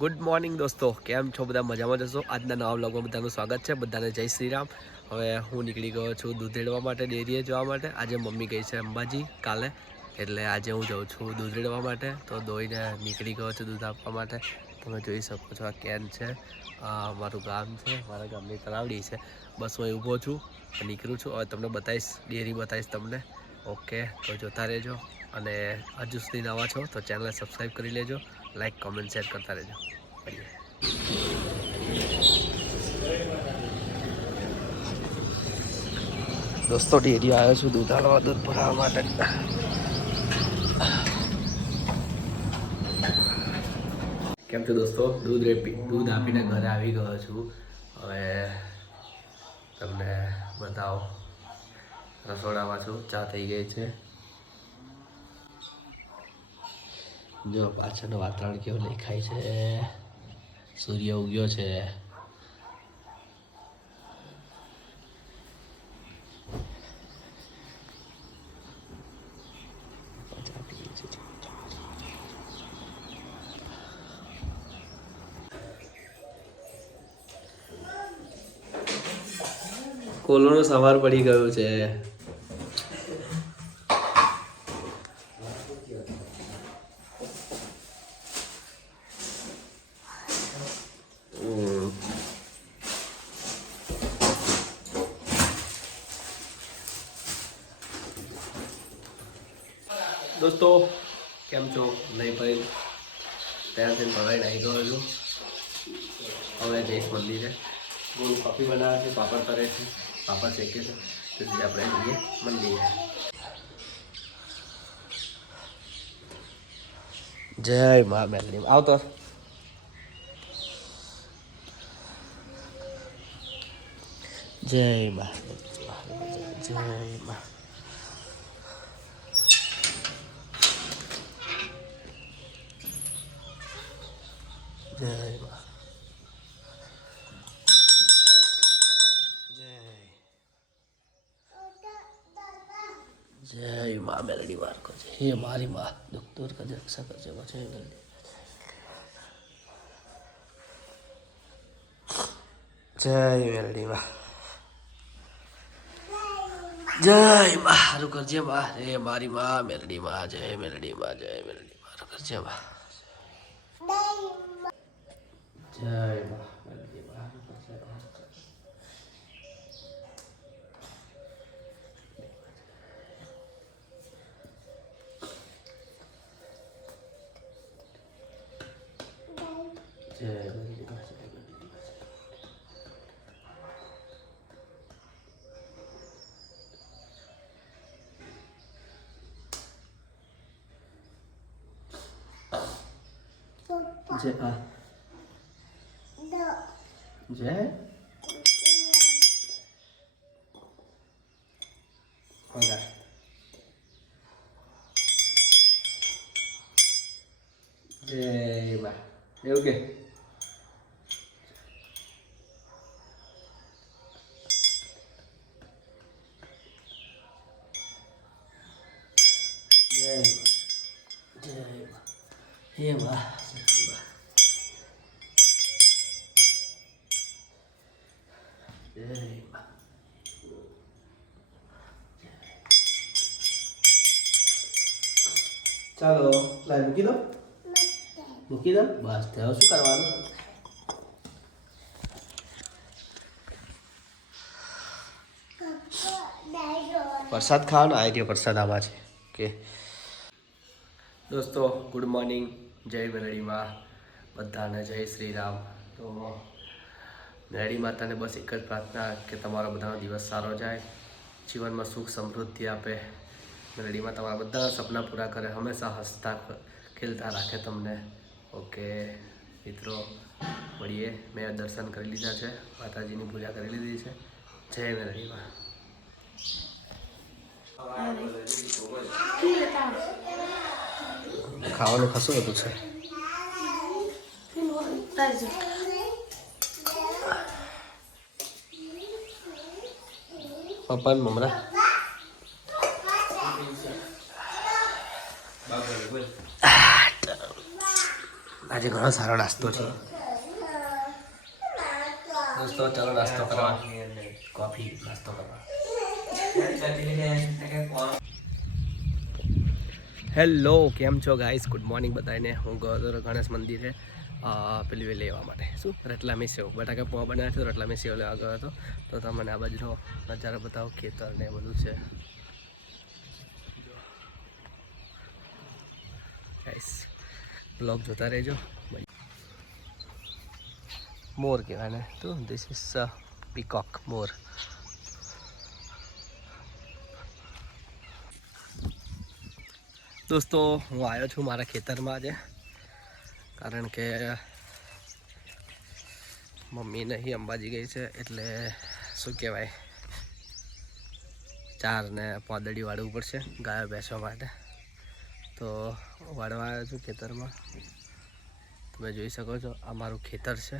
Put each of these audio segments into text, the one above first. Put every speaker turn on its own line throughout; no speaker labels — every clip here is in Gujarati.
ગુડ મોર્નિંગ દોસ્તો. કેમ છો? બધા મજામાં જશો આજના નવા બ્લોગમાં બધાનું સ્વાગત છે. બધાને જય શ્રી રામ. હવે હું નીકળી ગયો છું દૂધ રેડવા માટે, ડેરીએ જવા માટે. આજે મમ્મી ગઈ છે અંબાજી કાલે. એટલે આજે હું જાઉં છું દૂધ રેડવા માટે. તો દોઈને નીકળી ગયો છું દૂધ આપવા માટે. તમે જોઈ શકો છો આ કેન છે. મારું ગામ છે. મારા ગામની તલાવડી છે. બસ હું ઊભો છું, નીકળું છું. હવે તમને બતાવીશ, ડેરી બતાવીશ તમને. ઓકે, તો જોતા રહેજો. અને હજુ સુધી નવા છો તો ચેનલ સબસ્ક્રાઈબ કરી લેજો લાઈક કોમેન્ટ શેર કરતા રહેજો. દોસ્તો ડેરી આવ્યો છું દૂધ હાલવા, દૂધ ભરાવવા માટે. કેમ છો દોસ્તો? દૂધ દૂધ આપીને ઘરે આવી ગયો છું. હવે તમને બતાવો. રસોડામાં છું, ચા થઈ ગઈ છે. જો પાછળનું વાતાવરણ કેવું દેખાય છે? સૂર્ય ઉગ્યો છે. કોલોનો સવાર પડી ગયો છે. દોસ્તો, કેમ છો? નહીં ભાઈ તૈયાર થઈને ભરાઈને આવી ગયો છું. હવે જઈશ મંદિરે ગોલ કોફી બનાવે છે, પાપડ કરે છે, પાપડ શેકે છે. તેથી આપણે જઈએ મંદિરે. જય મા મેલડી આવતો. જય મા. જય મા. જય જય જય મા મેલડી વાર કરજે હે મારી મા દુઃખ દૂર કરજે રક્ષા કરજે જય મેલડી જય મેલડી મા જય મા હારું કરજે મા હે મારી મા મેલડી મા જય મેલડી મા જય મેલડી માં કરજે માં જય માં મેલડી માં હારું કરજે હારું કરજે જય મેલડી માં જય મેલડી માં જય ચાલો લાઈ મૂકી દો. મૂકી દો. બસ થયો શું કરવાનું? પ્રસાદ ખાવાનો આવી રહ્યો પ્રસાદ આવા છે? કે? દોસ્તો ગુડ મોર્નિંગ જય મેલડીમાં બધાને જય શ્રી રામ. તો મેલડી માતાને બસ એક જ પ્રાર્થના કે તમારો બધાનો દિવસ સારો જાય જીવનમાં સુખ સમૃદ્ધિ આપે. મેલડીમાં તમારા બધા સપના પૂરા કરે હંમેશા હસતા ખેલતા રાખે તમને. ઓકે મિત્રો મળીએ. મેં દર્શન કરી લીધા છે માતાજીની પૂજા કરી લીધી છે. જય મેલડીમાં ખાવાનું ખસું બધું છે. પપ્પા ને મમરા આજે ઘણો સારો નાસ્તો છે. દોસ્તો ચાલો નાસ્તો કરવા. કોફી નાસ્તો કરવા. હેલો કેમ છો ગાઈસ? ગુડ મોર્નિંગ બધાને હું ગયો હતો ગણેશ મંદિરે પેલી લેવા માટે. શું? રટલામી સેવ બટાકા પોવા બનાવ્યા છે રટલા રટલામી સેવ લેવા ગયો હતો. તો તમને આ બાજુનો નજારો બતાવો ખેતર ને બધું છે. બ્લોગ જોતા રહેજો. મોર કહેવાય ને તો. ધીસ ઇઝ પીકોક મોર દોસ્તો હું આવ્યો છું મારા ખેતરમાં આજે. કારણ કે મમ્મી નહીં, અંબાજી ગઈ છે, એટલે શું કહેવાય? ચાર ને પોદડી વાળવું પડશે, ગાયો બેસવા માટે. તો વાળવા આવ્યો છું ખેતરમાં. તમે જોઈ શકો છો આ મારું ખેતર છે.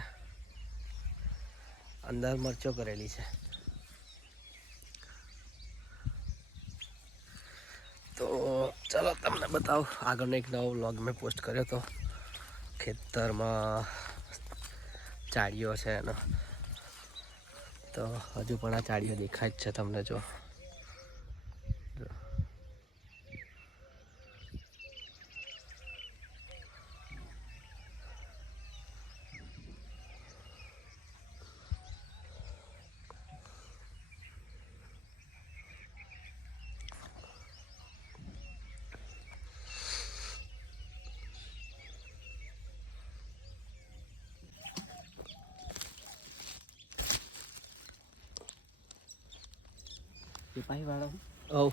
અંદર મરચો કરેલી છે. તો ચલો, તમને બતાવું. આગળનો એક નવો વ્લોગ મેં પોસ્ટ કર્યો હતો ખેતરમાં ચાળીઓ છે એનો તો હજુ પણ આ ચાળીઓ દેખાય જ છે તમને જો.
thì
bay
vào đâu? Ừ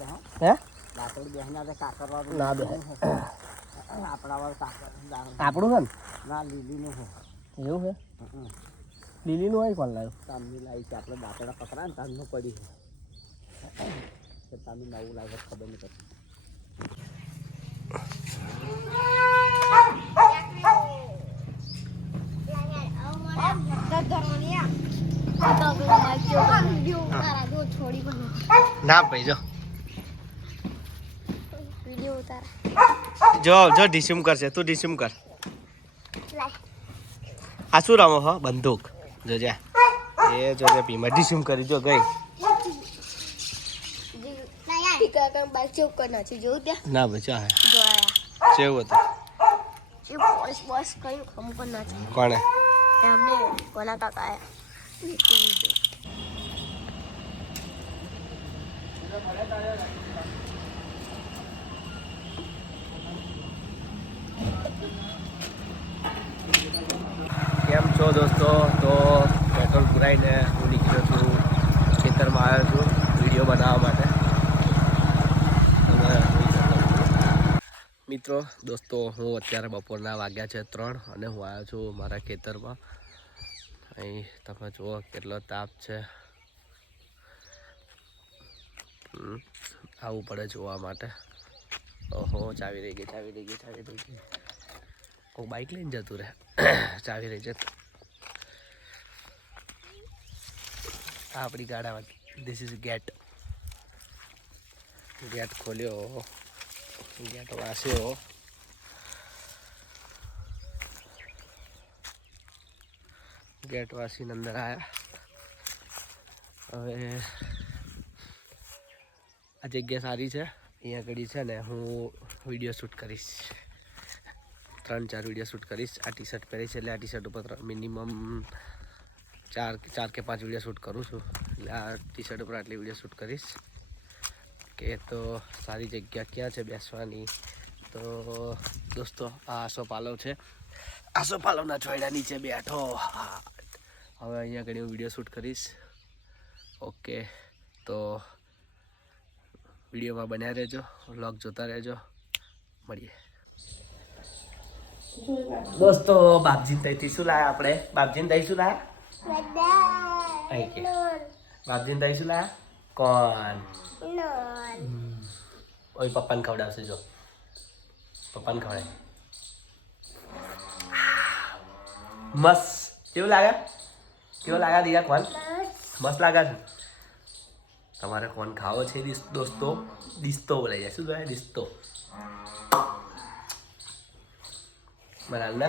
હા?
ના બે
આપણા
છે
ના? લીલીનું છે.
એવું છે? લીલીનું હોય કોણ લાવ્યું?
તામની લાવી છે આપણે દાંતડા પકડા ને તામનું પડી છે. તામી નવું લાગે ખબર નહીં પડતી.
ના ભાઈ જો. જો જો ડિસ્યુમ કરશે તું ડિસ્યુમ કર. આ શું રમો હો? બંદૂક. જોજે એ જોજે પીમાં ડિસ્યુમ કરી જો ગઈ. ના ભાઈ ચા જેવું હતું? કોણે?
કોના કાકા
કેમ છો દોસ્તો તો પેટ્રોલ પુરાઈને હું નીકળ્યો છું ખેતરમાં આવ્યો છું વીડિયો બનાવવા માટે તમે જોઈ શકો છો. મિત્રો, દોસ્તો, હું અત્યારે બપોરના વાગ્યા છે ત્રણ અને હું આવ્યો છું મારા ખેતરમાં. અહીં તમે જુઓ કેટલો તાપ છે. આવવું પડે જોવા માટે. ઓહો, ચાવી રહી ગઈ, ચાવી રહી ગઈ, ચાવી રહી ગઈ. કોઈ બાઇક લઈને જતું રહે. ચાવી રહી જતું આપણી ગાડામાં ધીસ ઇઝ ગેટ ગેટ ખોલ્યો. ગેટ વાસ્યો ગેટ વાસીને અંદર આવ્યા હવે આ જગ્યા સારી છે અહીંયા આગળ છે ને હું વીડિયો શૂટ કરીશ. ત્રણ, ચાર વીડિયો શૂટ કરીશ. આ ટી શર્ટ પહેરીશ એટલે આ ટી શર્ટ ઉપર મિનિમમ ચાર ચાર કે પાંચ વીડિયો શૂટ કરું છું. એટલે આ ટી શર્ટ ઉપર આટલી વીડિયો શૂટ કરીશ. કે તો સારી જગ્યા ક્યાં છે બેસવાની? તો દોસ્તો આ આસો પાલવ છે. આસો પાલવના છોયડા નીચે બેઠો. હા. હવે અહીંયા ઘણી હું વીડિયો શૂટ કરીશ. ઓકે. તો વિડીયોમાં બન્યા રહેજો વ્લોગ જોતા રહેજો. મળીએ. દોસ્તો બાપજીને તઈથી શું લાયા આપણે? બાપજીને તઈ શું લાયા? બાપજીને તઈ શું લાયા? કોણ ઓય પપ્પાને ખવડાવશે જો પપ્પાને ખવડાય મસ્ત કેવું લાગે કેવું લાગે દીયા કોણ મસ્ત લાગે છે તમારે કોણ ખાવો છે દિસ- દોસ્તો દિસ્તો બોલાઈ જાય શું કહેવાય દિસ્તો બરાબર ને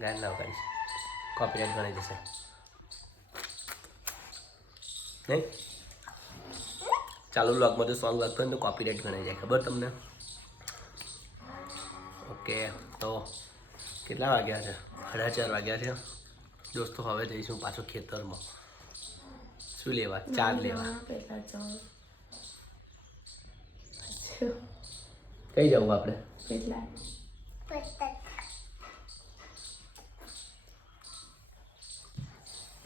ગાય ના કરીશ કોપીરાઇટ ગણાઈ જશે નહીં ચાલુ બ્લોગમાં જો સોંગ વાગતો હોય ને તો કોપીરાઇટ ગણાઈ જાય ખબર તમને? ઓકે તો કેટલા વાગ્યા છે? સાડા ચાર વાગ્યા છે. દોસ્તો હવે જઈશું પાછો ખેતરમાં. શું લેવા? ચાર લેવા. કઈ જવું આપણે?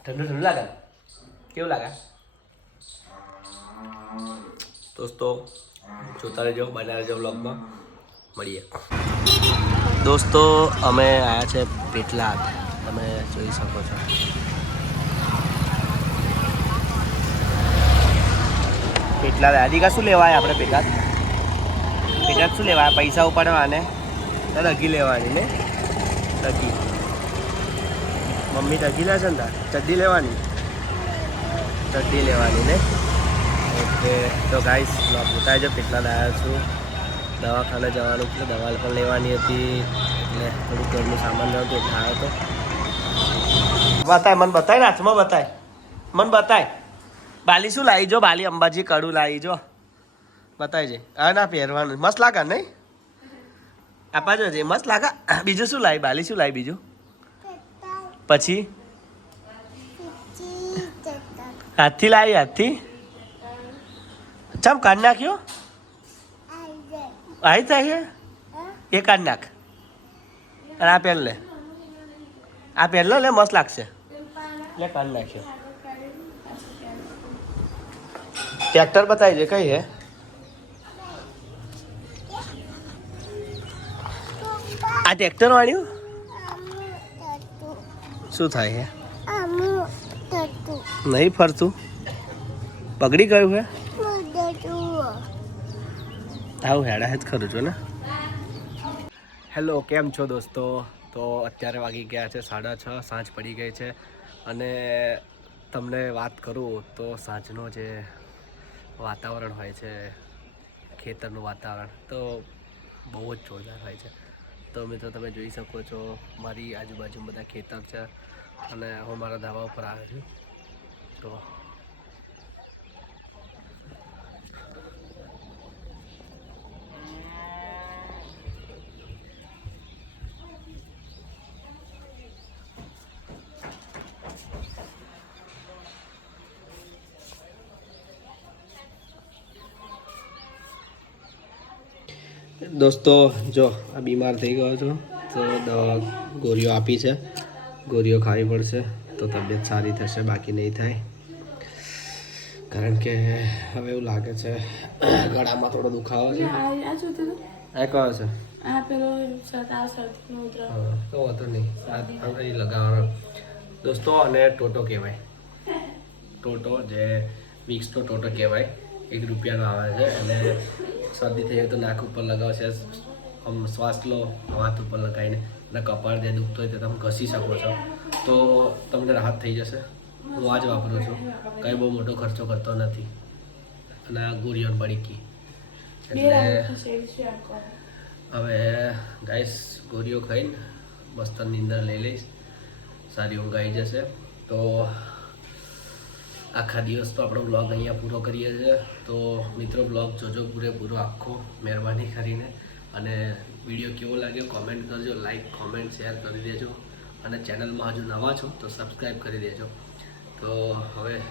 ઠંડુ ઠંડુ લાગે? કેવું લાગે? દોસ્તો, જોતા રહેજો બના રહેજો બ્લોગમાં મળીએ. દોસ્તો, અમે આવ્યા છે પેટલાદ. તમે જોઈ શકો છો. પેટલાદ આદિકા શું લેવાય આપણે પેટલાદ? પેટલાદ શું લેવાય? પૈસા ઉપાડવાને ડગી લેવાની ને. ડગી મમ્મી લે છે ને ચડ્ડી લેવાની? ચડ્ડી લેવાની ને. ઓકે તો ગાઈસ બ્લોગ બતાવજો કેટલા લાવ્યા છું? દવાખાને જવાનું છે દવા પણ લેવાની હતી. એટલે થોડું ઘરનું સામાન નહોતું એટલે આવ્યો તો. બતાય મને બતાય ને હાથમાં બતાય. મને બતાય. બાલી શું લાવી જો બાલી અંબાજી કડું લાવી જો. બતાય છે હા ના પહેરવાનું. મસ્ત લાગે નહીં? આપા જો મસ્ત લાગે. બીજું શું લાવી? બાલી શું લાવી બીજું? પછી? હાથથી લાવી હાથથી? ચમ કાઢ નાખ્યો? આવી જાય. એ કાઢ નાખ. અને આ પેન લે. આ પેન લે મસ્ત લાગશે. લે કાઢ નાખ્યો. ટ્રેક્ટર બતાવી દે કઈ હે? આ ટ્રેક્ટર વાળ્યું શું થાય હે? નહીં ફરતું. પગડી ગયું હે? આવું હેડા જ ખરું છું ને? હેલો કેમ છો દોસ્તો? તો અત્યારે વાગી ગયા છે સાડા છ, સાંજ પડી ગઈ છે અને તમને વાત કરું તો સાંજનો જે વાતાવરણ હોય છે, ખેતરનું વાતાવરણ, તો બહુ જ જોરદાર હોય છે. તો મિત્રો, તમે જોઈ શકો છો મારી આજુબાજુ બધા ખેતર છે અને હું મારા ધાબા ઉપર આવ્યો છું. જો દોસ્તો જો આ બીમાર થઈ ગયો છો તો દવા ગોળીઓ આપી છે. ગોળીઓ ખાવી પડશે તો તબિયત સારી થશે બાકી નહીં થાય. કારણ કે હવે એવું લાગે છે ગળામાં થોડો દુખાવો છે. આ કયો છે. તો વાંધો નહીં. આ લગાવવાનો. દોસ્તો અને ટોટો કહેવાય. ટોટો જે વિક્સનો ટોટો કહેવાય. એક રૂપિયાનો આવે છે. અને શરદી થઈ હોય તો નાક ઉપર લગાવશે આમ શ્વાસ લો હાથ ઉપર લગાવીને. અને કપાળ જે દુખતો હોય તે તમે ઘસી શકો છો. તો તમને રાહત થઈ જશે. હું આ જ વાપરું છું. કંઈ બહુ મોટો ખર્ચો કરતો નથી. અને આ ગોળીઓ
બડીકી
એટલે હવે ગાઈસ ગોળીઓ ખાઈને મસ્ત નીંદર લઈ લઈશ. સારી ઊંઘ આવી જશે. તો આખા દિવસ તો આપણો બ્લોગ અહીંયા પૂરો કરીએ છીએ. તો મિત્રો બ્લોગ જોજો પૂરેપૂરો આખો. મહેરબાની કરીને. અને વીડિયો કેવો લાગ્યો કોમેન્ટ કરજો. લાઈક કોમેન્ટ શેર કરી દેજો. અને ચેનલમાં હજુ નવા છો તો સબસ્ક્રાઈબ કરી દેજો. તો હવે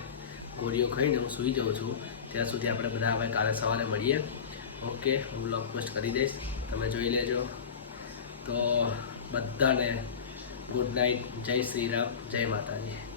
ગોળીઓ ખાઈને હું સૂઈ જાઉં છું. ત્યાં સુધી આપણે બધા હવે કાલે સવારે મળીએ. ઓકે હું બ્લોગ પોસ્ટ કરી દઈશ. તમે જોઈ લેજો. તો બધાને ગુડ નાઇટ જય શ્રી રામ. જય માતાજી.